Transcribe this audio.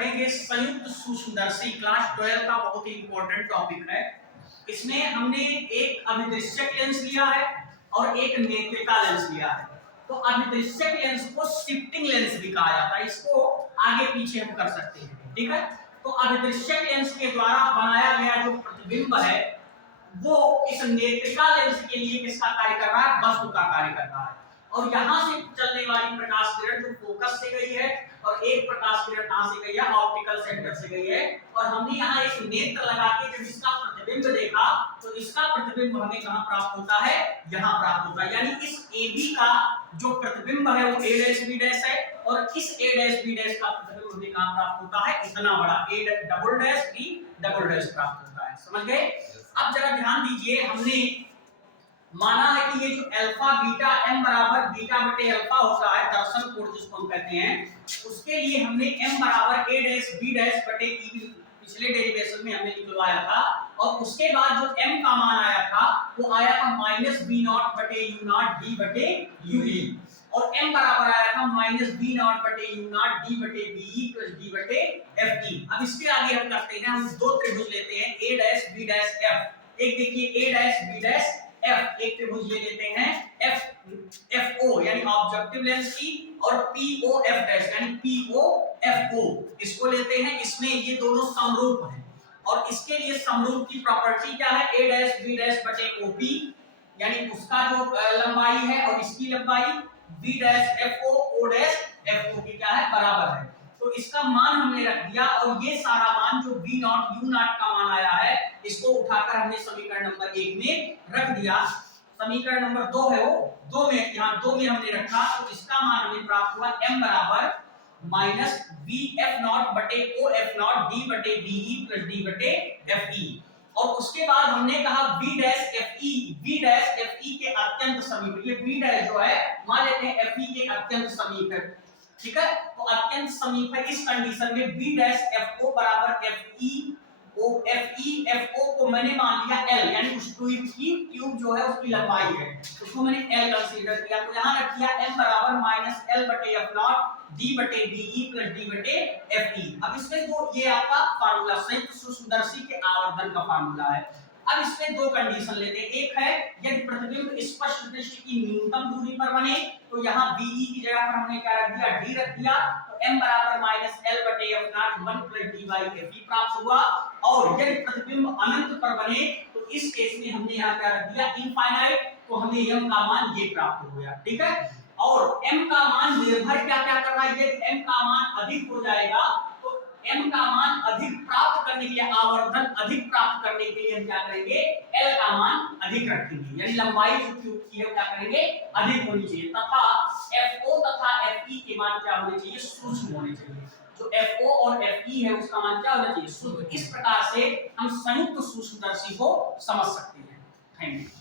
पढ़ेंगे संयुक्त सूक्ष्मदर्शी, क्लास 12 का बहुत ही इंपॉर्टेंट टॉपिक है। इसमें हमने एक अभिदृश्यक लेंस लिया है और एक नेत्रिका लेंस लिया है। तो अभिदृश्यक लेंस को शिफ्टिंग लेंस भी कहा जाता है, इसको आगे पीछे हम कर सकते हैं, ठीक है। तो अभिदृश्यक लेंस के द्वारा बनाया गया जो प्रतिबिंब है वो इस नेत्रिका लेंस के लिए किसका कार्य कर रहा है, वस्तु का कार्य कर रहा है। और यहां से चलने वाली प्रकाश किरण जो फोकस से गई है और एक प्रकाश किरण कहां से गई है, ऑप्टिकल सेंटर से गई है। और हमने यहाँ एक नेत्र लगा के जब इसका प्रतिबिंब देखा तो इसका प्रतिबिंब हमें कहां प्राप्त होता है, यहाँ प्राप्त होता है। यानी इस AB का जो प्रतिबिंब है वो A', B' है और इस A', B' का प्रतिबिंब हमें कहां प्राप्त होता है, इतना बड़ा A', B' प्राप्त होता है। समझ गए? अब जरा ध्यान दीजिए, हमने माना है कि ये जो अल्फा बीटा m बराबर बीटा बटे अल्फा होता है, दर्शन कोण जिसको हम कहते हैं, उसके लिए हमने m बराबर A', B' बटे E पिछले डेरिवेशन में हमने निकलवाया था। और उसके बाद जो m का मान आया था वो आया था -b0 बटे u0 d बटे ue और m बराबर आया था -b0 बटे u0 d बटे be प्लस d बटे fe। अब इसके आगे हम करते हैं, हम दो त्रिभुज लेते हैं A' B' f। एक देखिए A' B' F, एक त्रिभुज ये लेते हैं FO यानी ऑब्जेक्टिव लेंस की, और POF' यानी POFO इसको लेते हैं। इसमें ये दोनों समरूप हैं और इसके लिए समरूप की प्रॉपर्टी क्या है, A' B' बटे OP यानी उसका जो लंबाई है और इसकी लंबाई B'FO O'FO की क्या है, बराबर है। तो इसका मान हमने रख दिया और ये सारा मान जो B0 U0 का मान आया है इसको उठाकर हमने समीकरण नंबर 1 में रख दिया। समीकरण नंबर 2 है वो 2 में, यहाँ 2 में हमने रखा तो इसका मान हमें प्राप्त हुआ m बराबर -VF0 बटे OF0 d बटे BE प्लस d बटे FE। और उसके बाद हमने कहा B'FE के अत्यंत समीप, ये B' जो है मान लेते हैं FE के अत्यंत समीप है, ठीक है। तो अत्यंत समीप है, इस कंडीशन में B'FO बराबर FO को मैंने मान लिया L यानी उस ट्यूब जो है उसकी लंबाई है उसको मैंने L कंसीडर किया। तो यहाँ रख दिया m बराबर -L बटे F0 d बटे BE प्लस d बटे FE। अब इसमें तो ये आपका फार्मूला संयुक्त सूक्ष्मदर्शी के आवर्धन का फार्मूला है। अब इसमें दो कंडीशन लेते हैं, एक है यदि प्रतिबिंब स्पष्ट दृष्टि की न्यूनतम दूरी पर बने तो यहाँ BE की जगह पर हमने क्या रख दिया, d रख दिया। तो m बराबर -L बटे F0 1 plus d by FE प्राप्त हुआ। और यदि प्रतिबिंब अनंत पर बने तो इस केस में हमने यहाँ क्या रख दिया, इनफाइनाइट, तो हमें m का मान ये प्राप्त हो गया, ठीक है। और m का मान निर्भर क्या क्या कर रहा है, यदि m का मान अधिक हो जाएगा तो m का मान अधिक प्राप्त करने के लिए, आवर्धन अधिक प्राप्त करने के लिए हम क्या करेंगे, L का मान अधिक रखेंगे यानी लंबाई जो ट्यूब की है क्या करेंगे, अधिक होनी चाहिए तथा FO तथा FE के मान क्या होने चाहिए, सूक्ष्म होने चाहिए। जो FO और FE है उसका मान क्या होना चाहिए, सूक्ष्म। इस प्रकार से हम संयुक्त सूक्ष्मदर्शी को समझ सकते हैं। Thank you.